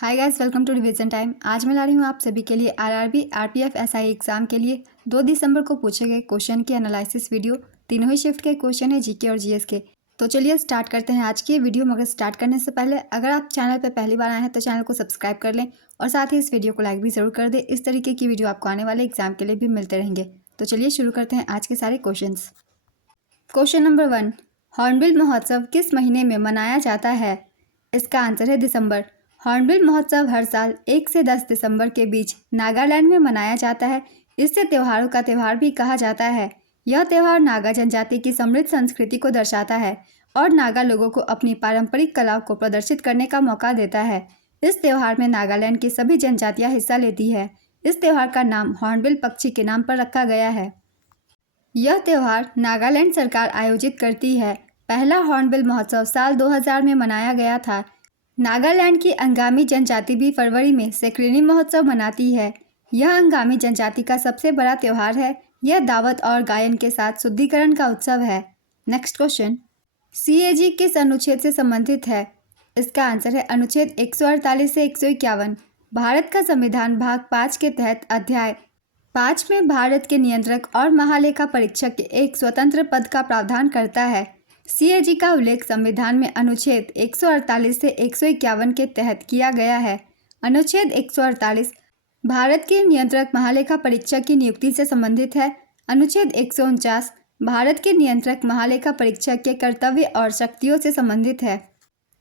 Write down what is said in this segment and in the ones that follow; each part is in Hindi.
Hi guys, welcome to revision time. आज मैं ला रही हूँ आप सभी के लिए आरआरबी आरपीएफ एसआई एग्जाम के लिए 2 दिसंबर को पूछे गए क्वेश्चन की एनालिसिस वीडियो। तीनों ही शिफ्ट के क्वेश्चन है, जीके और जीएस के। तो चलिए स्टार्ट करते हैं आज की वीडियो। मगर स्टार्ट करने से पहले अगर आप चैनल पर पहली बार आए हैं तो चैनल को सब्सक्राइब कर लें और साथ ही इस वीडियो को लाइक भी ज़रूर कर दें। इस तरीके की वीडियो आपको आने वाले एग्जाम के लिए भी मिलते रहेंगे। तो चलिए शुरू करते हैं आज के सारे क्वेश्चन। क्वेश्चन नंबर 1, हॉर्नबिल महोत्सव किस महीने में मनाया जाता है? इसका आंसर है दिसंबर। हॉर्नबिल महोत्सव हर साल 1 से 10 दिसंबर के बीच नागालैंड में मनाया जाता है। इसे त्योहारों का त्यौहार भी कहा जाता है। यह त्यौहार नागा जनजाति की समृद्ध संस्कृति को दर्शाता है और नागा लोगों को अपनी पारंपरिक कलाओं को प्रदर्शित करने का मौका देता है। इस त्यौहार में नागालैंड की सभी जनजातियां हिस्सा लेती है। इस त्यौहार का नाम हॉर्नबिल पक्षी के नाम पर रखा गया है। यह त्यौहार नागालैंड सरकार आयोजित करती है। पहला हॉर्नबिल महोत्सव साल 2000 में मनाया गया था। नागालैंड की अंगामी जनजाति भी फरवरी में सेक्रेनी महोत्सव मनाती है। यह अंगामी जनजाति का सबसे बड़ा त्यौहार है। यह दावत और गायन के साथ शुद्धिकरण का उत्सव है। नेक्स्ट क्वेश्चन, सीएजी किस अनुच्छेद से संबंधित है? इसका आंसर है अनुच्छेद 148 से 151। भारत का संविधान भाग 5 के तहत अध्याय 5 में भारत के नियंत्रक और महालेखा परीक्षक के एक स्वतंत्र पद का प्रावधान करता है। सीएजी का उल्लेख संविधान में अनुच्छेद 148 से 151 के तहत किया गया है। अनुच्छेद 148 भारत के नियंत्रक महालेखा परीक्षक की नियुक्ति से संबंधित है। अनुच्छेद 149 भारत के नियंत्रक महालेखा परीक्षक के कर्तव्य और शक्तियों से संबंधित है।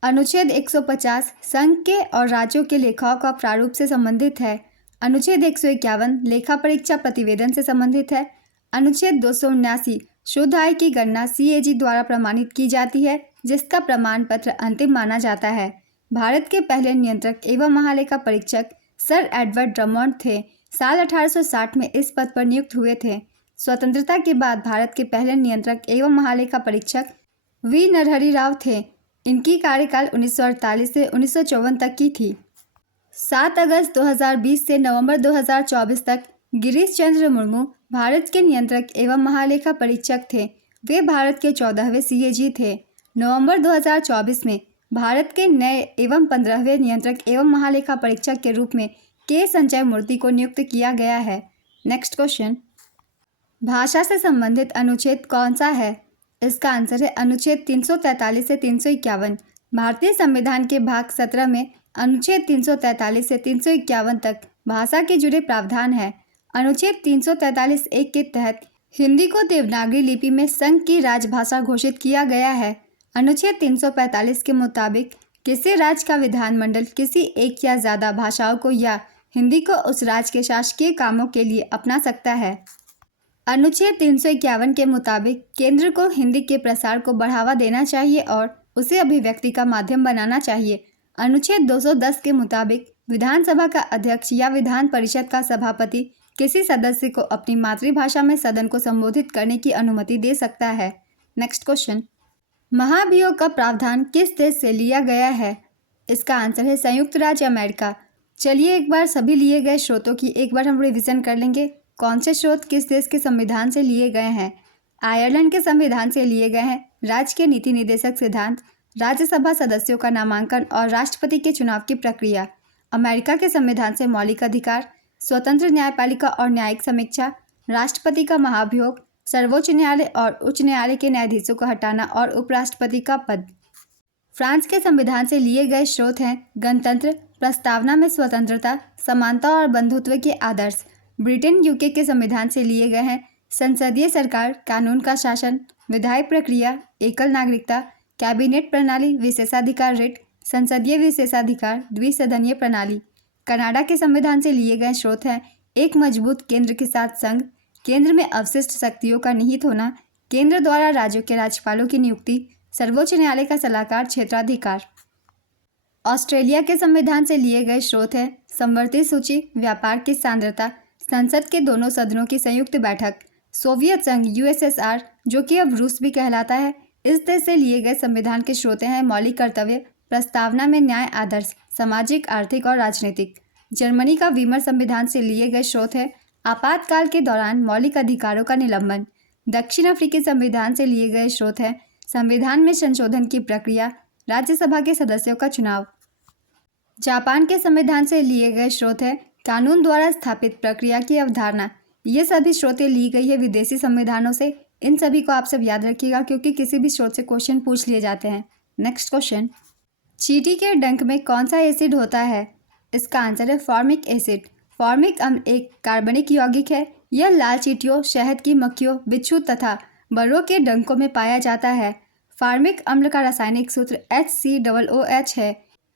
अनुच्छेद 150 संघ के और राज्यों के लेखाओं का प्रारूप से संबंधित है। अनुच्छेद 151 लेखा परीक्षा प्रतिवेदन से संबंधित है। अनुच्छेद 279 शुद्ध आय की गणना सीएजी द्वारा प्रमाणित की जाती है, जिसका प्रमाण पत्र अंतिम माना जाता है। भारत के पहले नियंत्रक एवं महालेखा परीक्षक सर एडवर्ड ड्रमोंड थे। साल 1860 में इस पद पर नियुक्त हुए थे। स्वतंत्रता के बाद भारत के पहले नियंत्रक एवं महालेखा परीक्षक वी नरहरि राव थे। इनकी कार्यकाल 1948 से 1954 तक की थी। 7 अगस्त 2020 से नवंबर 2024 तक गिरीश चंद्र मुर्मू भारत के नियंत्रक एवं महालेखा परीक्षक थे। वे भारत के 14वें सीएजी थे। नवंबर 2024 में भारत के नए एवं 15वें नियंत्रक एवं महालेखा परीक्षक के रूप में के संजय मूर्ति को नियुक्त किया गया है। नेक्स्ट क्वेश्चन, भाषा से संबंधित अनुच्छेद कौन सा है? इसका आंसर है अनुच्छेद 343 से 351। भारतीय संविधान के भाग 17 में अनुच्छेद 343 से 351 तक भाषा के जुड़े प्रावधान है। अनुच्छेद 343(1) के तहत हिंदी को देवनागरी लिपि में संघ की राजभाषा घोषित किया गया है। अनुच्छेद 345 के मुताबिक किसी राज्य का विधानमंडल किसी एक या ज़्यादा भाषाओं को या हिंदी को उस राज्य के शासकीय कामों के लिए अपना सकता है। अनुच्छेद 351 के मुताबिक केंद्र को हिंदी के प्रसार को बढ़ावा देना चाहिए और उसे अभिव्यक्ति का माध्यम बनाना चाहिए। अनुच्छेद 210 के मुताबिक विधानसभा का अध्यक्ष या विधान परिषद का सभापति किसी सदस्य को अपनी मातृभाषा में सदन को संबोधित करने की अनुमति दे सकता है। नेक्स्ट क्वेश्चन, महाभियोग का प्रावधान किस देश से लिया गया है? इसका आंसर है संयुक्त राज्य अमेरिका। चलिए एक बार सभी लिए गए स्रोतों की एक बार हम रिवीजन कर लेंगे। कौन से स्रोत किस देश के संविधान से लिए गए हैं? आयरलैंड के संविधान से लिए गए हैं राज्य के नीति निर्देशक सिद्धांत, राज्यसभा सदस्यों का नामांकन और राष्ट्रपति के चुनाव की प्रक्रिया। अमेरिका के संविधान से मौलिक अधिकार, स्वतंत्र न्यायपालिका और न्यायिक समीक्षा, राष्ट्रपति का महाभियोग, सर्वोच्च न्यायालय और उच्च न्यायालय के न्यायाधीशों को हटाना और उपराष्ट्रपति का पद। फ्रांस के संविधान से लिए गए स्रोत हैं गणतंत्र, प्रस्तावना में स्वतंत्रता, समानता और बंधुत्व के आदर्श। ब्रिटेन यूके के संविधान से लिए गए हैं संसदीय सरकार, कानून का शासन, विधायी प्रक्रिया, एकल नागरिकता, कैबिनेट प्रणाली, विशेषाधिकार रिट, संसदीय विशेषाधिकार, द्विसदनीय प्रणाली। कनाडा के संविधान से लिए गए स्रोत हैं एक मजबूत केंद्र के साथ संघ, केंद्र में अवशिष्ट शक्तियों का निहित होना, केंद्र द्वारा राज्यों के राज्यपालों की नियुक्ति, सर्वोच्च न्यायालय का सलाहकार क्षेत्राधिकार। ऑस्ट्रेलिया के संविधान से लिए गए स्रोत हैं समवर्ती सूची, व्यापार की सांद्रता, संसद के दोनों सदनों की संयुक्त बैठक, सोवियत संघ यूएसएसआर जो कि अब रूस भी कहलाता है। इस देश से लिए गए संविधान के स्रोत हैं मौलिक कर्तव्य, प्रस्तावना में न्याय आदर्श, सामाजिक, आर्थिक और राजनीतिक। जर्मनी का वीमर संविधान से लिए गए स्रोत है आपातकाल के दौरान मौलिक अधिकारों का निलंबन। दक्षिण अफ्रीकी संविधान से लिए गए स्रोत है संविधान में संशोधन की प्रक्रिया, राज्यसभा के सदस्यों का चुनाव। जापान के संविधान से लिए गए स्रोत है कानून द्वारा स्थापित प्रक्रिया की अवधारणा। ये सभी स्रोतें ली गई है विदेशी संविधानों से। इन सभी को आप सब याद रखिएगा क्योंकि किसी भी स्रोत से क्वेश्चन पूछ लिए जाते हैं। नेक्स्ट क्वेश्चन, चींटी के डंक में कौन सा एसिड होता है? इसका आंसर है फॉर्मिक एसिड। फॉर्मिक अम्ल एक कार्बनिक यौगिक है। यह लाल चींटियों, शहद की मक्खियों, बिच्छू तथा बर्रों के डंकों में पाया जाता है। फॉर्मिक अम्ल का रासायनिक सूत्र HCOOH है।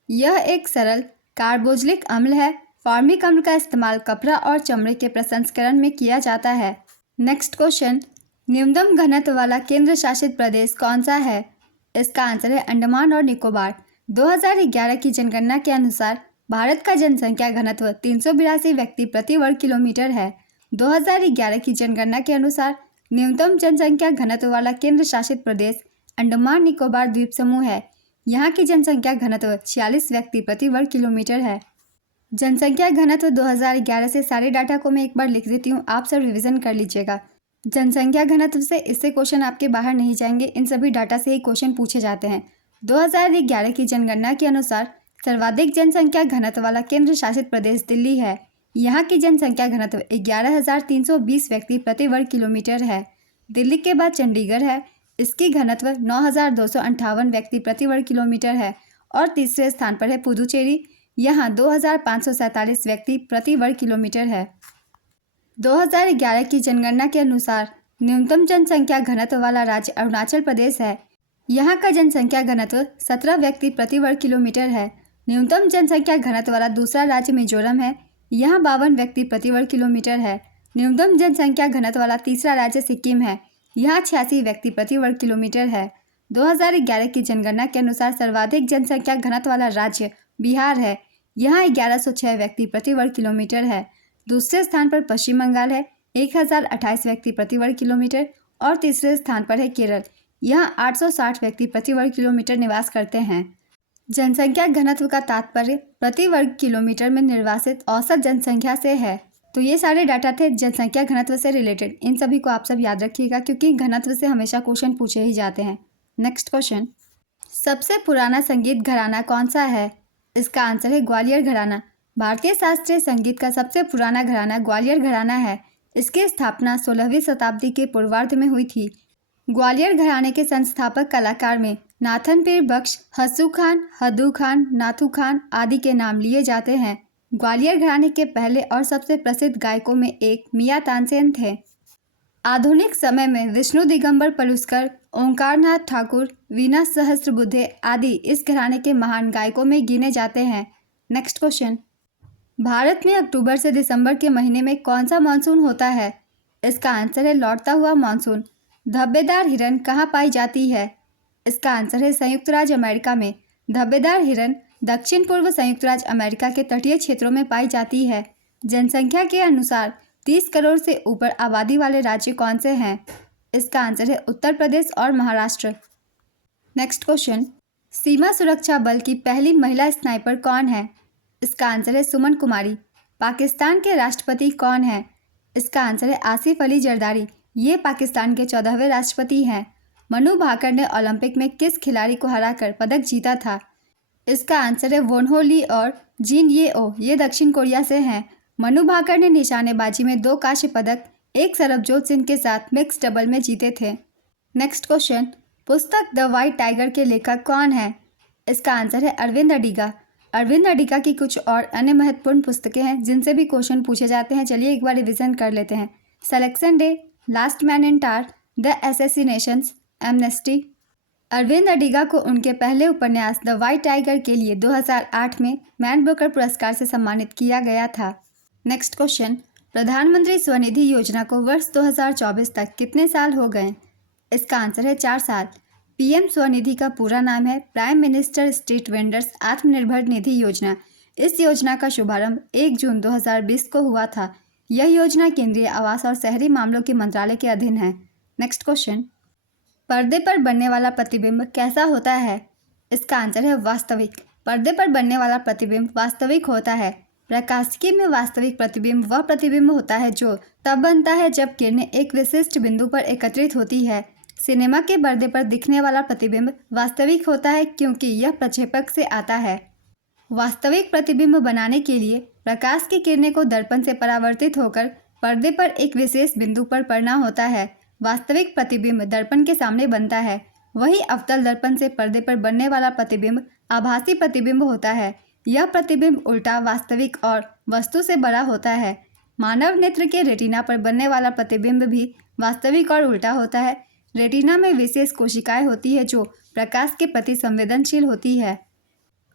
यह एक सरल कार्बोक्सिलिक अम्ल है। फॉर्मिक अम्ल का इस्तेमाल कपड़ा और चमड़े के प्रसंस्करण में किया जाता है। नेक्स्ट क्वेश्चन, न्यूनतम घनत्व वाला केंद्र शासित प्रदेश कौन सा है? इसका आंसर है अंडमान और निकोबार। 2011 की जनगणना के अनुसार भारत का जनसंख्या घनत्व 382 व्यक्ति प्रति वर्ग किलोमीटर है। 2011 की जनगणना के अनुसार न्यूनतम जनसंख्या घनत्व वाला केंद्र शासित प्रदेश अंडमान निकोबार द्वीप समूह है। यहाँ की जनसंख्या घनत्व 46 व्यक्ति प्रति वर्ग किलोमीटर है। जनसंख्या घनत्व 2011 से सारे डाटा को मैं एक बार लिख देती हूँ, आप सब रिवीजन कर लीजिएगा। जनसंख्या घनत्व से इससे क्वेश्चन आपके बाहर नहीं जाएंगे, इन सभी डाटा से ही क्वेश्चन पूछे जाते हैं। 2011 की जनगणना के अनुसार सर्वाधिक जनसंख्या घनत्व वाला केंद्र शासित प्रदेश दिल्ली है। यहाँ की जनसंख्या घनत्व 11,320 व्यक्ति प्रति वर्ग किलोमीटर है। दिल्ली के बाद चंडीगढ़ है, इसकी घनत्व 9,258 व्यक्ति प्रति वर्ग किलोमीटर है। और तीसरे स्थान पर है पुदुचेरी, यहाँ 2,547 व्यक्ति प्रति वर्ग किलोमीटर है। 2011 की जनगणना के अनुसार न्यूनतम जनसंख्या घनत्व वाला राज्य अरुणाचल प्रदेश है। यहाँ का जनसंख्या घनत्व 17 व्यक्ति प्रति वर्ग किलोमीटर है। न्यूनतम जनसंख्या घनत्व वाला दूसरा राज्य मिजोरम है। यहाँ 52 व्यक्ति प्रति वर्ग किलोमीटर है। न्यूनतम जनसंख्या घनत्व वाला तीसरा राज्य सिक्किम है। यहाँ 86 व्यक्ति प्रति वर्ग किलोमीटर है। 2011 की जनगणना के अनुसार सर्वाधिक जनसंख्या घनत्व वाला राज्य बिहार है। यहाँ 1106 व्यक्ति प्रति वर्ग किलोमीटर है। दूसरे स्थान पर पश्चिम बंगाल है, 1028 व्यक्ति प्रति वर्ग किलोमीटर। और तीसरे स्थान पर है केरल, यहाँ 860 व्यक्ति प्रति वर्ग किलोमीटर निवास करते हैं। जनसंख्या घनत्व का तात्पर्य प्रति वर्ग किलोमीटर में निर्वासित औसत जनसंख्या से है। तो ये सारे डाटा थे जनसंख्या घनत्व से रिलेटेड। इन सभी को आप सब याद रखिएगा क्योंकि घनत्व से हमेशा क्वेश्चन पूछे ही जाते हैं। नेक्स्ट क्वेश्चन, सबसे पुराना संगीत घराना कौन सा है? इसका आंसर है ग्वालियर घराना। भारतीय शास्त्रीय संगीत का सबसे पुराना घराना ग्वालियर घराना है। इसकी स्थापना 16वीं शताब्दी के पूर्वार्ध में हुई थी। ग्वालियर घराने के संस्थापक कलाकार में नाथन पीर बख्श, हस्सू खान, हदू खान, नाथू खान आदि के नाम लिए जाते हैं। ग्वालियर घराने के पहले और सबसे प्रसिद्ध गायकों में एक मियां तानसेन थे। आधुनिक समय में विष्णु दिगंबर पलुस्कर, ओंकारनाथ ठाकुर, वीना सहस्त्रबुद्धे आदि इस घराने के महान गायकों में गिने जाते हैं। नेक्स्ट क्वेश्चन, भारत में अक्टूबर से दिसंबर के महीने में कौन सा मानसून होता है? इसका आंसर है लौटता हुआ मानसून। धब्बेदार हिरन कहाँ पाई जाती है? इसका आंसर है संयुक्त राज्य अमेरिका में। धब्बेदार हिरन दक्षिण पूर्व संयुक्त राज्य अमेरिका के तटीय क्षेत्रों में पाई जाती है। जनसंख्या के अनुसार 30 करोड़ से ऊपर आबादी वाले राज्य कौन से हैं? इसका आंसर है उत्तर प्रदेश और महाराष्ट्र। नेक्स्ट क्वेश्चन, सीमा सुरक्षा बल की पहली महिला स्नाइपर कौन है? इसका आंसर है सुमन कुमारी। पाकिस्तान के राष्ट्रपति कौन है? इसका आंसर है आसिफ अली जरदारी। ये पाकिस्तान के 14वें राष्ट्रपति हैं। मनु भाकर ने ओलंपिक में किस खिलाड़ी को हराकर पदक जीता था? इसका आंसर है वोनहो ली और जिन येओ, ये दक्षिण कोरिया से हैं। मनु भाकर ने निशानेबाजी में 2 कांस्य पदक, एक सरबजोत सिंह के साथ मिक्स डबल में जीते थे। नेक्स्ट क्वेश्चन, पुस्तक द व्हाइट टाइगर के लेखक कौन है? इसका आंसर है अरविंद अडिगा। अरविंद अडिगा की कुछ और अन्य महत्वपूर्ण पुस्तकें हैं जिनसे भी क्वेश्चन पूछे जाते हैं। चलिए एक बार रिवीजन कर लेते हैं। Selection day, last man in tower, the assassinations, amnesty. Aravind Adiga को उनके पहले उपन्यास द व्हाइट टाइगर के लिए 2008 में मैन बुकर पुरस्कार से सम्मानित किया गया था। नेक्स्ट क्वेश्चन, प्रधानमंत्री स्वनिधि योजना को वर्ष 2024 तक कितने साल हो गए? इसका आंसर है 4 साल। पीएम स्वनिधि का पूरा नाम है prime minister street vendors Atmanirbhar Nidhi योजना। इस योजना का शुभारंभ 1 जून 2020 को हुआ था। यह योजना केंद्रीय आवास और शहरी मामलों के मंत्रालय के अधीन है। नेक्स्ट क्वेश्चन, पर्दे पर बनने वाला प्रतिबिंब कैसा होता है? इसका आंसर है वास्तविक। पर्दे पर बनने वाला प्रतिबिंब वास्तविक होता है। प्रकाशिकी में वास्तविक प्रतिबिंब वह प्रतिबिंब होता है जो तब बनता है जब किरणें एक विशिष्ट बिंदु पर एकत्रित होती है। सिनेमा के पर्दे पर दिखने वाला प्रतिबिंब वास्तविक होता है क्योंकि यह प्रक्षेपक से आता है। वास्तविक प्रतिबिंब बनाने के लिए प्रकाश की किरणें को दर्पण से परावर्तित होकर पर्दे पर एक विशेष बिंदु पर पड़ना होता है। वास्तविक प्रतिबिंब दर्पण के सामने बनता है, वही अवतल दर्पण से पर्दे पर बनने वाला प्रतिबिंब आभासी प्रतिबिंब होता है। यह प्रतिबिंब उल्टा वास्तविक और वस्तु से बड़ा होता है। मानव नेत्र के रेटिना पर बनने वाला प्रतिबिंब भी वास्तविक और उल्टा होता है। रेटिना में विशेष कोशिकाएं होती है जो प्रकाश के प्रति संवेदनशील होती है।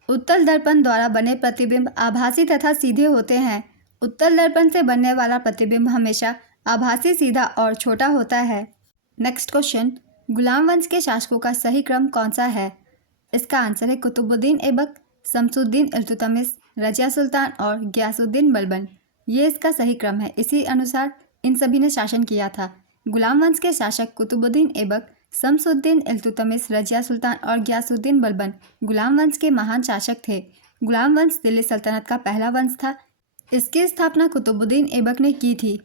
उत्तल दर्पण द्वारा बने प्रतिबिंब आभासी तथा सीधे होते हैं। उत्तल दर्पण से बनने वाला प्रतिबिंब हमेशा आभासी, सीधा और छोटा होता है। नेक्स्ट क्वेश्चन, गुलाम वंश के शासकों का सही क्रम कौन सा है? इसका आंसर है कुतुबुद्दीन ऐबक, शमसुद्दीन इल्तुतमिश, रजिया सुल्तान और गियासुद्दीन बलबन। ये इसका सही क्रम है। इसी अनुसार इन सभी ने शासन किया था। गुलाम वंश के शासक कुतुबुद्दीन ऐबक, शमसुद्दीन इल्तुतमिश, रजिया सुल्तान और गियासुद्दीन बलबन गुलाम वंश के महान शासक थे। गुलाम वंश दिल्ली सल्तनत का पहला वंश था। इसकी स्थापना कुतुबुद्दीन ऐबक ने की थी।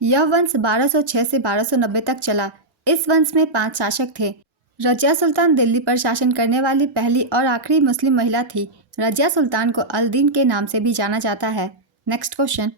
यह वंश 1206 से 1290 तक चला। इस वंश में 5 शासक थे। रजिया सुल्तान दिल्ली पर शासन करने वाली पहली और आखिरी मुस्लिम महिला थी। रजिया सुल्तान को अल दीन के नाम से भी जाना जाता है। नेक्स्ट क्वेश्चन,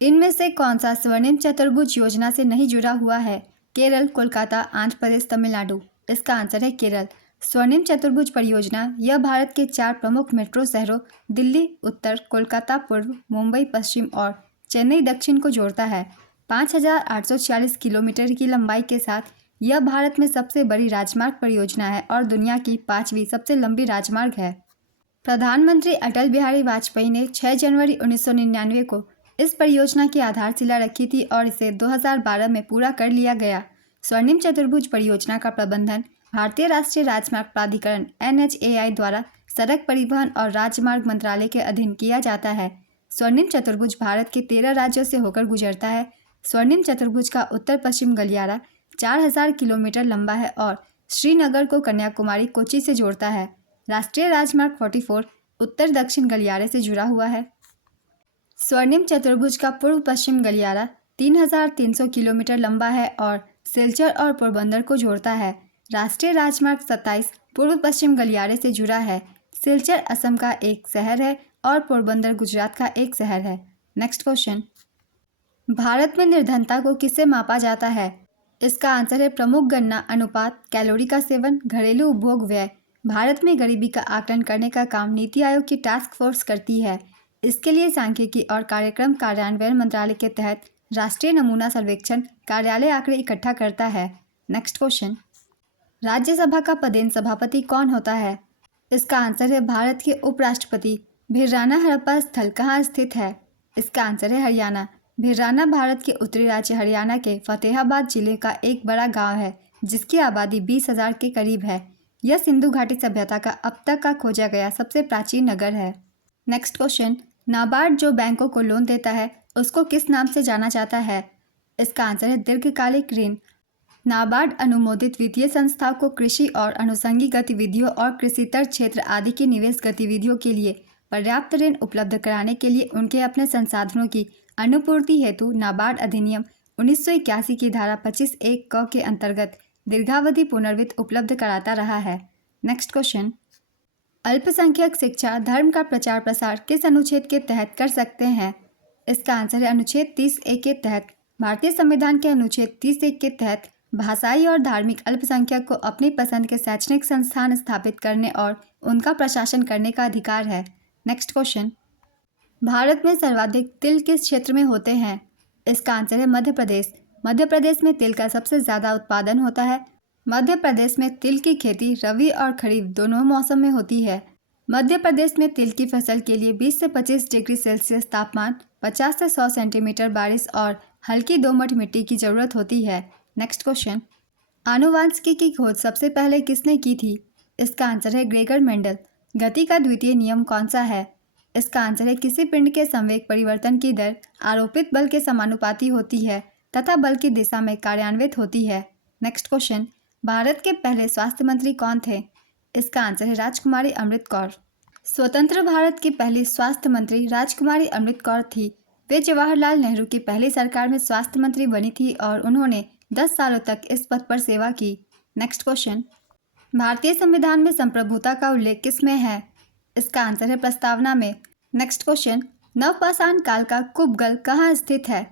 इनमें से कौन सा स्वर्णिम चतुर्भुज योजना से नहीं जुड़ा हुआ है? केरल, कोलकाता, आंध्र प्रदेश, तमिलनाडु। इसका आंसर है केरल। स्वर्णिम चतुर्भुज परियोजना यह भारत के 4 प्रमुख मेट्रो शहरों दिल्ली उत्तर, कोलकाता पूर्व, मुंबई पश्चिम और चेन्नई दक्षिण को जोड़ता है। 5,846 किलोमीटर की लंबाई के साथ यह भारत में सबसे बड़ी राजमार्ग परियोजना है और दुनिया की 5वीं सबसे लंबी राजमार्ग है। प्रधानमंत्री अटल बिहारी वाजपेयी ने 6 जनवरी 1999 को इस परियोजना की आधारशिला रखी थी और इसे 2012 में पूरा कर लिया गया। स्वर्णिम चतुर्भुज परियोजना का प्रबंधन भारतीय राष्ट्रीय राजमार्ग प्राधिकरण NHAI द्वारा सड़क परिवहन और राजमार्ग मंत्रालय के अधीन किया जाता है। स्वर्णिम चतुर्भुज भारत के 13 राज्यों से होकर गुजरता है। स्वर्णिम चतुर्भुज का उत्तर पश्चिम गलियारा 4000 किलोमीटर लंबा है और श्रीनगर को कन्याकुमारी कोच्चि से जोड़ता है। राष्ट्रीय राजमार्ग 44 उत्तर दक्षिण गलियारे से जुड़ा हुआ है। स्वर्णिम चतुर्भुज का पूर्व पश्चिम गलियारा 3300 किलोमीटर लंबा है और सिलचर और पोरबंदर को जोड़ता है। राष्ट्रीय राजमार्ग 27 पूर्व पश्चिम गलियारे से जुड़ा है। सिलचर असम का एक शहर है और पोरबंदर गुजरात का एक शहर है। नेक्स्ट क्वेश्चन, भारत में निर्धनता को किससे मापा जाता है? इसका आंसर है प्रमुख गणना अनुपात, कैलोरी का सेवन, घरेलू उपभोग व्यय। भारत में गरीबी का आकलन करने का काम नीति आयोग की टास्क फोर्स करती है। इसके लिए सांख्यिकी और कार्यक्रम कार्यान्वयन मंत्रालय के तहत राष्ट्रीय नमूना सर्वेक्षण कार्यालय आंकड़े इकट्ठा करता है। नेक्स्ट क्वेश्चन, राज्यसभा का पदेन सभापति कौन होता है? इसका आंसर है भारत के उपराष्ट्रपति। भिराना हड़प्पा स्थल कहाँ स्थित है? इसका आंसर है हरियाणा। भिराना भारत के उत्तरी राज्य हरियाणा के फतेहाबाद जिले का एक बड़ा गांव है जिसकी आबादी 20,000 के करीब है। यह सिंधु घाटी सभ्यता का अब तक का खोजा गया सबसे प्राचीन नगर है। नेक्स्ट क्वेश्चन, नाबार्ड जो बैंकों को लोन देता है उसको किस नाम से जाना जाता है? इसका आंसर है दीर्घकालिक ऋण। नाबार्ड अनुमोदित वित्तीय संस्थाओं को कृषि और अनुषंगी गतिविधियों और कृषितर क्षेत्र आदि की निवेश गतिविधियों के लिए पर्याप्त ऋण उपलब्ध कराने के लिए उनके अपने संसाधनों की अनुपूर्ति हेतु नाबार्ड अधिनियम 1981 की धारा 25(1) क के अंतर्गत दीर्घावधि पुनर्वित्त उपलब्ध कराता रहा है। नेक्स्ट क्वेश्चन, अल्पसंख्यक शिक्षा धर्म का प्रचार प्रसार किस अनुच्छेद के तहत कर सकते हैं? इसका आंसर है अनुच्छेद 30(a) के तहत। भारतीय संविधान के अनुच्छेद 30(1) के तहत भाषाई और धार्मिक अल्पसंख्यक को अपनी पसंद के शैक्षणिक संस्थान स्थापित करने और उनका प्रशासन करने का अधिकार है। नेक्स्ट क्वेश्चन, भारत में सर्वाधिक तिल किस क्षेत्र में होते हैं? इसका आंसर है मध्य प्रदेश। मध्य प्रदेश में तिल का सबसे ज़्यादा उत्पादन होता है। मध्य प्रदेश में तिल की खेती रबी और खरीफ दोनों मौसम में होती है। मध्य प्रदेश में तिल की फसल के लिए 20 से 25 डिग्री सेल्सियस तापमान, 50 से 100 सेंटीमीटर बारिश और हल्की दोमट मिट्टी की ज़रूरत होती है। नेक्स्ट क्वेश्चन, आनुवांशिकी की खोज सबसे पहले किसने की थी? इसका आंसर है ग्रेगर मेंडल। गति का द्वितीय नियम कौन सा है? इसका आंसर है किसी पिंड के संवेग परिवर्तन की दर आरोपित बल के समानुपाती होती है तथा बल की दिशा में कार्यान्वित होती है। नेक्स्ट क्वेश्चन, भारत के पहले स्वास्थ्य मंत्री कौन थे? इसका आंसर है राजकुमारी अमृत कौर। स्वतंत्र भारत की पहली स्वास्थ्य मंत्री राजकुमारी अमृत कौर थी। वे जवाहरलाल नेहरू की पहली सरकार में स्वास्थ्य मंत्री बनी थी और उन्होंने 10 सालों तक इस पद पर सेवा की। नेक्स्ट क्वेश्चन, भारतीय संविधान में संप्रभुता का उल्लेख किस में है? इसका आंसर है प्रस्तावना में। नेक्स्ट क्वेश्चन, नवपाषाण काल का कुब्गल कहाँ स्थित है?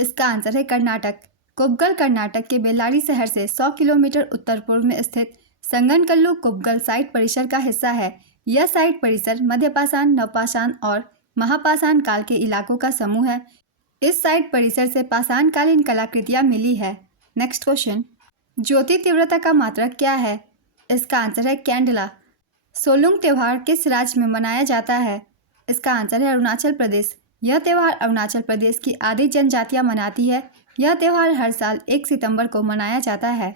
इसका आंसर है कर्नाटक। कुब्गल कर्नाटक के बेल्लारी शहर से 100 किलोमीटर उत्तर पूर्व में स्थित संगनकल्लू कुब्गल साइट परिसर का हिस्सा है। यह साइट परिसर मध्यपाषाण, नवपाषाण और महापाषाण काल के इलाकों का समूह है। इस साइट परिसर से पाषाणकालीन कलाकृतियाँ मिली है। नेक्स्ट क्वेश्चन, ज्योति तीव्रता का मात्रक क्या है? इसका आंसर है कैंडला। सोलुंग त्यौहार किस राज्य में मनाया जाता है? इसका आंसर है अरुणाचल प्रदेश। यह त्यौहार अरुणाचल प्रदेश की आदि जनजातियां मनाती है। यह त्यौहार हर साल 1 सितंबर को मनाया जाता है।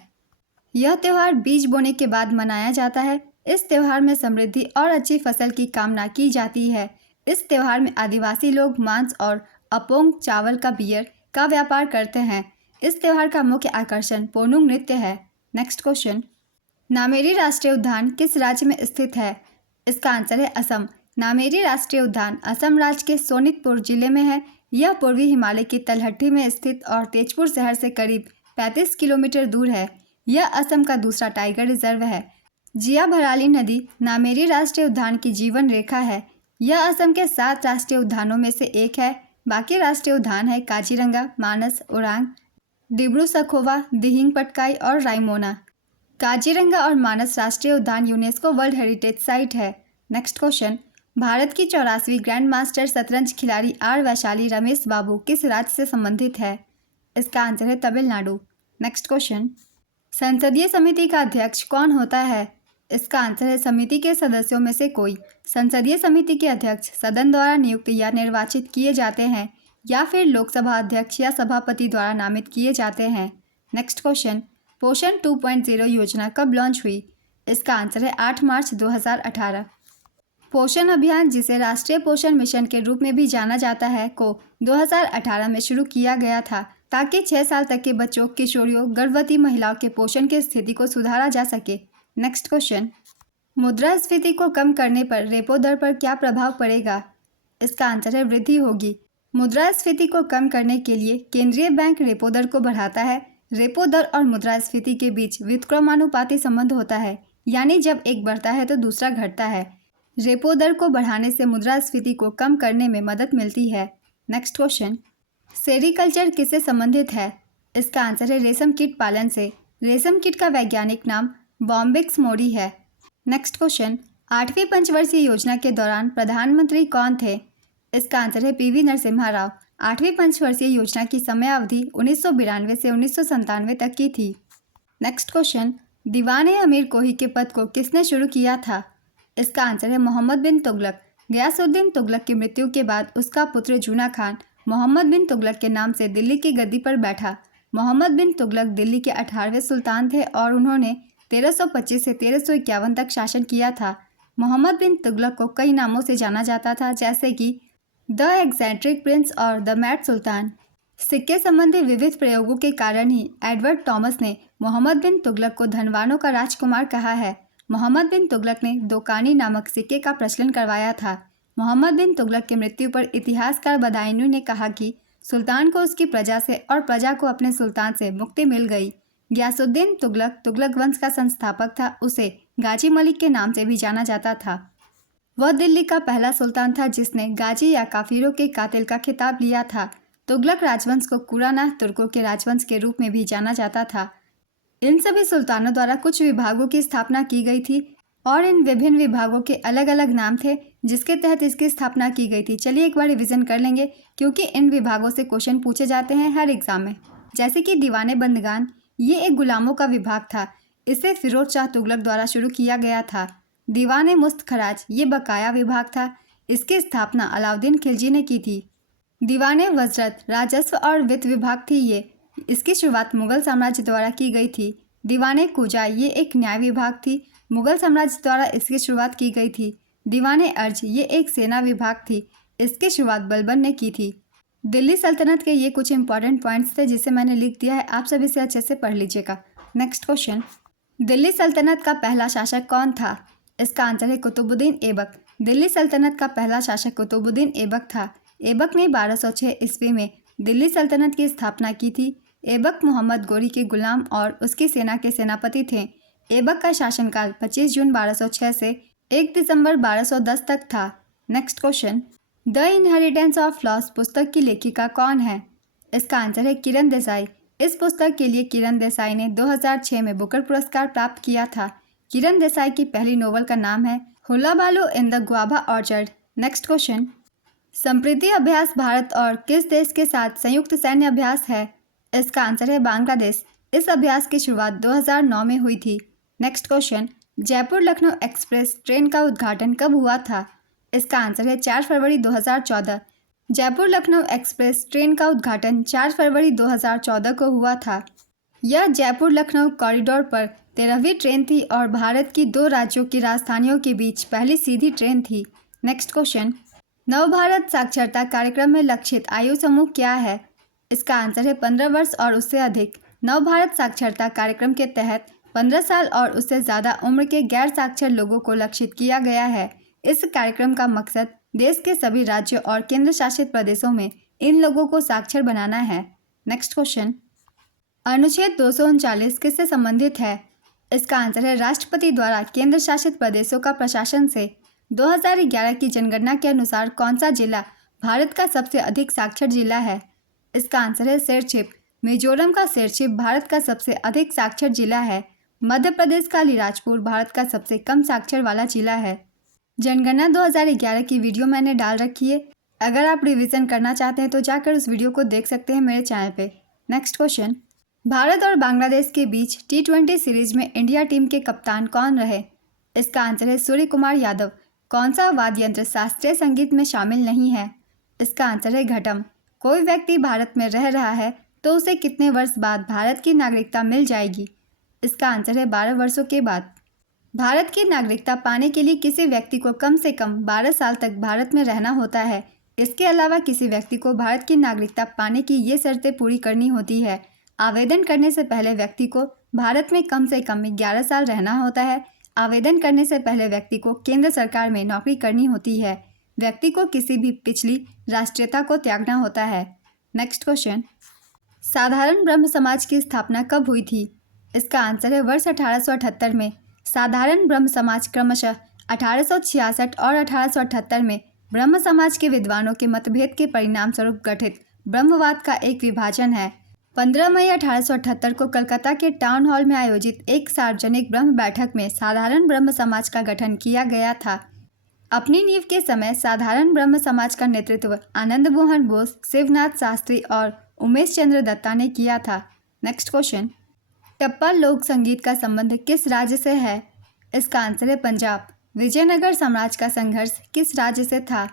यह त्यौहार बीज बोने के बाद मनाया जाता है। इस त्यौहार में समृद्धि और अच्छी फसल की कामना की जाती है। इस त्यौहार में आदिवासी लोग मांस और अपोंग चावल का बियर का व्यापार करते हैं। इस त्यौहार का मुख्य आकर्षण पोनुंग नृत्य है। नेक्स्ट क्वेश्चन, नामेरी राष्ट्रीय उद्यान किस राज्य में स्थित है? इसका आंसर है असम। नामेरी राष्ट्रीय उद्यान असम राज्य के सोनितपुर जिले में है। यह पूर्वी हिमालय की तलहटी में स्थित और तेजपुर शहर से करीब 35 किलोमीटर दूर है। यह असम का दूसरा टाइगर रिजर्व है। जिया भराली नदी नामेरी राष्ट्रीय उद्यान की जीवन रेखा है। यह असम के 7 राष्ट्रीय उद्यानों में से एक है। बाकी राष्ट्रीय उद्यान है काजीरंगा, मानस, ओरांग, डिब्रू सखोवा, दिहिंग पटकाई और रायमोना। काजीरंगा और मानस राष्ट्रीय उद्यान यूनेस्को वर्ल्ड हेरिटेज साइट है। नेक्स्ट क्वेश्चन, भारत की 84वीं ग्रैंड मास्टर शतरंज खिलाड़ी आर वैशाली रमेश बाबू किस राज्य से संबंधित है? इसका आंसर है तमिलनाडु। नेक्स्ट क्वेश्चन, संसदीय समिति का अध्यक्ष कौन होता है? इसका आंसर है समिति के सदस्यों में से कोई। संसदीय समिति के अध्यक्ष सदन द्वारा नियुक्त या निर्वाचित किए जाते हैं या फिर लोकसभा अध्यक्ष या सभापति द्वारा नामित किए जाते हैं। नेक्स्ट क्वेश्चन, पोषण 2.0 योजना कब लॉन्च हुई? इसका आंसर है 8 मार्च 2018। पोषण अभियान, जिसे राष्ट्रीय पोषण मिशन के रूप में भी जाना जाता है, को 2018 में शुरू किया गया था ताकि 6 साल तक के बच्चों, किशोरियों, गर्भवती महिलाओं के पोषण की स्थिति को सुधारा जा सके। नेक्स्ट क्वेश्चन, मुद्रास्फीति को कम करने पर रेपो दर पर क्या प्रभाव पड़ेगा? इसका आंसर है वृद्धि होगी। मुद्रास्फीति को कम करने के लिए केंद्रीय बैंक रेपो दर को बढ़ाता है। रेपो दर और मुद्रास्फीति के बीच व्युत्क्रमानुपाती संबंध होता है, यानी जब एक बढ़ता है तो दूसरा घटता है। रेपो दर को बढ़ाने से मुद्रास्फीति को कम करने में मदद मिलती है। नेक्स्ट क्वेश्चन, सेरीकल्चर किससे संबंधित है? इसका आंसर है रेशम कीट पालन से। रेशम कीट का वैज्ञानिक नाम बॉम्बिक्स मोरी है। नेक्स्ट क्वेश्चन, 8वीं पंचवर्षीय योजना के दौरान प्रधानमंत्री कौन थे? इसका आंसर है पीवी नरसिम्हा राव। 8वीं पंचवर्षीय योजना की समयावधि 1992 से 1997 तक की थी। नेक्स्ट क्वेश्चन, दीवान-ए-अमीर कोही के पद को किसने शुरू किया था? इसका आंसर है मोहम्मद बिन तुगलक। गयासुद्दीन तुगलक की मृत्यु के बाद उसका पुत्र जूना खान मोहम्मद बिन तुगलक के नाम से दिल्ली की गद्दी पर बैठा। मोहम्मद बिन तुगलक दिल्ली के 18वें सुल्तान थे और उन्होंने 1325 से 1351 तक शासन किया था। मोहम्मद बिन तुगलक को कई नामों से जाना जाता था, जैसे कि द एक्सेंट्रिक प्रिंस और द मैड सुल्तान। सिक्के संबंधी विविध प्रयोगों के कारण ही एडवर्ड टॉमस ने मोहम्मद बिन तुगलक को धनवानों का राजकुमार कहा है। मोहम्मद बिन तुगलक ने दोकानी नामक सिक्के का प्रचलन करवाया था। मोहम्मद बिन तुगलक की मृत्यु पर इतिहासकार बदायूनी ने कहा कि सुल्तान को उसकी प्रजा से और प्रजा को अपने सुल्तान से मुक्ति मिल गई। गयासुद्दीन तुगलक तुगलक वंश का संस्थापक था। उसे गाजी मलिक के नाम से भी जाना जाता था। वह दिल्ली का पहला सुल्तान था जिसने गाजी या काफिरों के कातिल का खिताब लिया था। तुगलक राजवंश को कुराना तुर्कों के राजवंश के रूप में भी जाना जाता था। इन सभी सुल्तानों द्वारा कुछ विभागों की स्थापना की गई थी और इन विभिन्न विभागों के अलग अलग नाम थे जिसके तहत इसकी स्थापना की गई थी। चलिए एक बार रिवीजन कर लेंगे क्योंकि इन विभागों से क्वेश्चन पूछे जाते हैं हर एग्जाम में। जैसे कि दीवाने बंदगान, ये एक गुलामों का विभाग था। इसे फिरोज शाह तुगलक द्वारा शुरू किया गया था। दीवाने मुस्त खराज, ये बकाया विभाग था। इसकी स्थापना अलाउद्दीन खिलजी ने की थी। दीवाने वजरत राजस्व और वित्त विभाग थी। इसकी शुरुआत मुगल साम्राज्य द्वारा की गई थी। दीवाने कुजा, ये एक न्याय विभाग थी। मुगल साम्राज्य द्वारा इसकी शुरुआत की गई थी। दीवाने अर्ज, ये एक सेना विभाग थी। इसकी शुरुआत बलबन ने की थी। दिल्ली सल्तनत के ये कुछ इंपॉर्टेंट पॉइंट्स थे जिसे मैंने लिख दिया है, आप सभी से अच्छे से पढ़ लीजिएगा। नेक्स्ट क्वेश्चन, दिल्ली सल्तनत का पहला शासक कौन था? इसका आंसर है कुतुबुद्दीन ऐबक। दिल्ली सल्तनत का पहला शासक कुतुबुद्दीन ऐबक था। ऐबक ने 1206 ईस्वी में दिल्ली सल्तनत की स्थापना की थी। ऐबक मोहम्मद गोरी के गुलाम और उसकी सेना के सेनापति थे। ऐबक का शासनकाल 25 जून 1206 से 1 दिसंबर 1210 तक था। Next question, the inheritance of loss पुस्तक की लेखिका कौन है? इसका आंसर है किरण देसाई। इस पुस्तक के लिए किरण देसाई ने 2006 में बुकर पुरस्कार प्राप्त किया था। किरण देसाई की पहली नोवेल का नाम है hullabaloo in the guava orchard. Next question, Sampriti अभ्यास भारत और किस देश के साथ संयुक्त सैन्य अभ्यास है? इसका आंसर है बांग्लादेश। इस अभ्यास की शुरुआत 2009 में हुई थी। Next question, Jaipur Lucknow express train का उद्घाटन कब हुआ था? इसका आंसर है 4 फरवरी 2014। जयपुर लखनऊ एक्सप्रेस ट्रेन का उद्घाटन 4 फरवरी 2014 को हुआ था। यह जयपुर लखनऊ कॉरिडोर पर 13वीं ट्रेन थी और भारत की 2 राज्यों की राजधानियों के बीच पहली सीधी ट्रेन थी। नेक्स्ट क्वेश्चन, नवभारत साक्षरता कार्यक्रम में लक्षित आयु समूह क्या है? इसका आंसर है 15 वर्ष और उससे अधिक। नवभारत साक्षरता कार्यक्रम के तहत 15 साल और उससे ज़्यादा उम्र के गैर साक्षर लोगों को लक्षित किया गया है। इस कार्यक्रम का मकसद देश के सभी राज्यों और केंद्र शासित प्रदेशों में इन लोगों को साक्षर बनाना है। नेक्स्ट क्वेश्चन, अनुच्छेद 239 किससे संबंधित है? इसका आंसर है राष्ट्रपति द्वारा केंद्र शासित प्रदेशों का प्रशासन से। 2011 की जनगणना के अनुसार कौन सा जिला भारत का सबसे अधिक साक्षर जिला है? इसका आंसर है सिरछिप। मिजोरम का सिरछिप भारत का सबसे अधिक साक्षर जिला है। मध्य प्रदेश का अलीराजपुर भारत का सबसे कम साक्षर वाला जिला है। जनगणना 2011 की वीडियो मैंने डाल रखी है। अगर आप रिवीजन करना चाहते हैं तो जाकर उस वीडियो को देख सकते हैं मेरे चैनल पे। नेक्स्ट क्वेश्चन, भारत और बांग्लादेश के बीच T20 सीरीज में इंडिया टीम के कप्तान कौन रहे? इसका आंसर है सूर्य कुमार यादव। कौन सा वाद्य यंत्र शास्त्रीय संगीत में शामिल नहीं है? इसका आंसर है घटम। कोई व्यक्ति भारत में रह रहा है तो उसे कितने वर्ष बाद भारत की नागरिकता मिल जाएगी? इसका आंसर है 12 वर्षों के बाद। भारत की नागरिकता पाने के लिए किसी व्यक्ति को कम से कम 12 साल तक भारत में रहना होता है। इसके अलावा किसी व्यक्ति को भारत की नागरिकता पाने की ये शर्तें पूरी करनी होती है। आवेदन करने से पहले व्यक्ति को भारत में कम से कम 11 साल रहना होता है। आवेदन करने से पहले व्यक्ति को केंद्र सरकार में नौकरी करनी होती है। व्यक्ति को किसी भी पिछली राष्ट्रीयता को त्यागना होता है। नेक्स्ट क्वेश्चन, साधारण ब्रह्म समाज की स्थापना कब हुई थी? इसका आंसर है वर्ष 1878 में। साधारण ब्रह्म समाज क्रमशः 1866 और 1878 में ब्रह्म समाज के विद्वानों के मतभेद के परिणाम स्वरूप गठित ब्रह्मवाद का एक विभाजन है। 15 मई 1878 को कलकत्ता के टाउन हॉल में आयोजित एक सार्वजनिक ब्रह्म बैठक में साधारण ब्रह्म समाज का गठन किया गया था। अपनी नींव के समय साधारण ब्रह्म समाज का नेतृत्व आनंद मोहन बोस, शिवनाथ शास्त्री और उमेश चंद्र दत्ता ने किया था। नेक्स्ट क्वेश्चन, टप्पा लोक संगीत का संबंध किस राज्य से है? इसका आंसर है पंजाब। विजयनगर साम्राज्य का संघर्ष किस राज्य से था?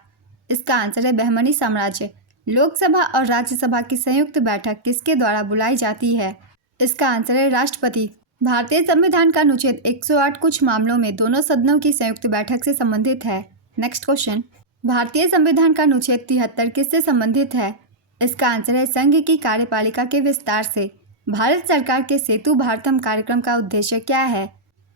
इसका आंसर है बहमनी साम्राज्य। लोकसभा और राज्यसभा की संयुक्त बैठक किसके द्वारा बुलाई जाती है? इसका आंसर है राष्ट्रपति। भारतीय संविधान का अनुच्छेद 108 कुछ मामलों में दोनों सदनों की संयुक्त बैठक से संबंधित है। नेक्स्ट क्वेश्चन, भारतीय संविधान का अनुच्छेद 73 किससे संबंधित है? इसका आंसर है संघ की कार्यपालिका के विस्तार से। भारत सरकार के सेतु भारतम कार्यक्रम का उद्देश्य क्या है?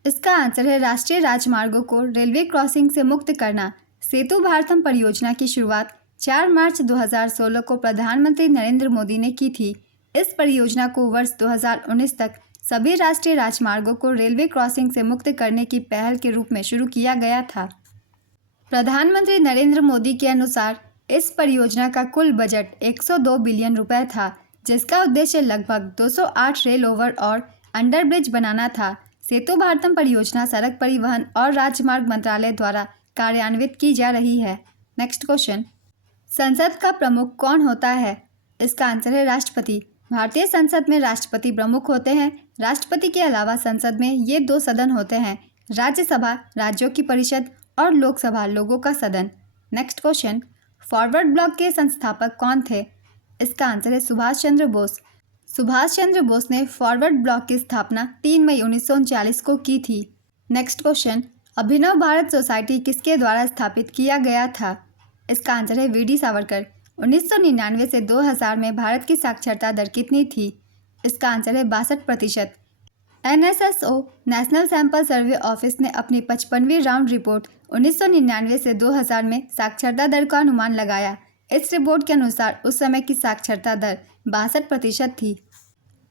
इसका आंसर है राष्ट्रीय राजमार्गों को रेलवे क्रॉसिंग से मुक्त करना। सेतु भारतम परियोजना की शुरुआत 4 मार्च 2016 को प्रधानमंत्री नरेंद्र मोदी ने की थी। इस परियोजना को वर्ष 2019 तक सभी राष्ट्रीय राजमार्गों को रेलवे क्रॉसिंग से मुक्त करने की पहल के रूप में शुरू किया गया था। प्रधानमंत्री नरेंद्र मोदी के अनुसार इस परियोजना का कुल बजट 102 बिलियन रुपए था, जिसका उद्देश्य लगभग 208 रेल ओवर और अंडरब्रिज बनाना था। सेतु भारतम परियोजना सड़क परिवहन और राजमार्ग मंत्रालय द्वारा कार्यान्वित की जा रही है। नेक्स्ट क्वेश्चन, संसद का प्रमुख कौन होता है? इसका आंसर है राष्ट्रपति। भारतीय संसद में राष्ट्रपति प्रमुख होते हैं। राष्ट्रपति के अलावा संसद में ये 2 सदन होते हैं, राज्यसभा राज्यों की परिषद और लोकसभा लोगों का सदन। नेक्स्ट क्वेश्चन, फॉरवर्ड ब्लॉक के संस्थापक कौन थे? इसका आंसर है सुभाष चंद्र बोस। सुभाष चंद्र बोस ने फॉरवर्ड ब्लॉक की स्थापना 3 मई 1939 को की थी। नेक्स्ट क्वेश्चन, अभिनव भारत सोसाइटी किसके द्वारा स्थापित किया गया था? इसका आंसर है वीडी सावरकर। 1999 से 2000 में भारत की साक्षरता दर कितनी थी? इसका आंसर है 62%। NSSO national sample survey office ने अपनी 55वीं राउंड रिपोर्ट 1999 से 2000 में साक्षरता दर का अनुमान लगाया। इस रिपोर्ट के अनुसार उस समय की साक्षरता दर 62% थी।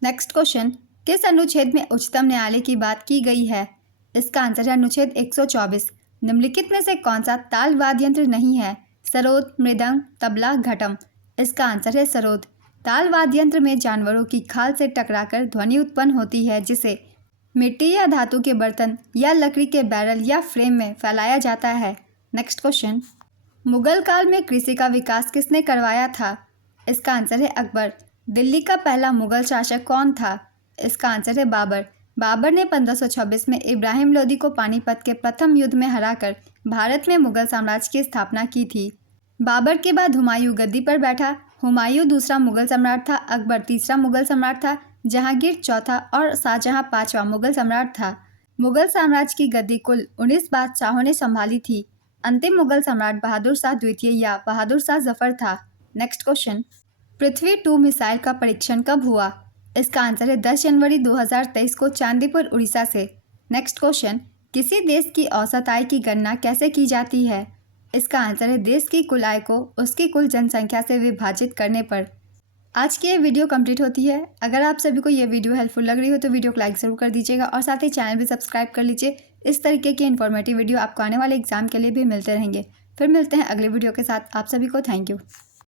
नेक्स्ट क्वेश्चन, किस अनुच्छेद में उच्चतम न्यायालय की बात की गई है? इसका आंसर है अनुच्छेद 124। निम्नलिखित में से कौन सा ताल वाद्य यंत्र नहीं है? सरोद, मृदंग, तबला, घटम। इसका आंसर है सरोद। ताल वाद्य यंत्र में जानवरों की खाल से टकराकर ध्वनि उत्पन्न होती है, जिसे मिट्टी या धातु के बर्तन या लकड़ी के बैरल या फ्रेम में फैलाया जाता है। नेक्स्ट क्वेश्चन, मुगल काल में कृषि का विकास किसने करवाया था? इसका आंसर है अकबर। दिल्ली का पहला मुगल शासक कौन था? इसका आंसर है बाबर। बाबर ने 1526 में इब्राहिम लोदी को पानीपत के प्रथम युद्ध में हराकर भारत में मुगल साम्राज्य की स्थापना की थी। बाबर के बाद हुमायूं गद्दी पर बैठा। हुमायूं दूसरा मुगल सम्राट था, अकबर तीसरा मुगल सम्राट था, जहांगीर चौथा और शाहजहां पांचवा मुगल सम्राट था। मुगल साम्राज्य की गद्दी कुल 19 बादशाहों ने संभाली थी। अंतिम मुगल सम्राट बहादुर शाह द्वितीय या बहादुर शाह जफर था। नेक्स्ट क्वेश्चन, पृथ्वी 2 मिसाइल का परीक्षण कब हुआ? इसका आंसर है 10 जनवरी 2023 को चांदीपुर, उड़ीसा से। नेक्स्ट क्वेश्चन, किसी देश की औसत आय की गणना कैसे की जाती है? इसका आंसर है देश की कुल आय को उसकी कुल जनसंख्या से विभाजित करने पर। आज की ये वीडियो कंप्लीट होती है। अगर आप सभी को ये वीडियो हेल्पफुल लग रही हो तो वीडियो को लाइक ज़रूर कर दीजिएगा और साथ ही चैनल भी सब्सक्राइब कर लीजिए। इस तरीके की इन्फॉर्मेटिव वीडियो आपको आने वाले एग्जाम के लिए भी मिलते रहेंगे। फिर मिलते हैं अगले वीडियो के साथ। आप सभी को थैंक यू।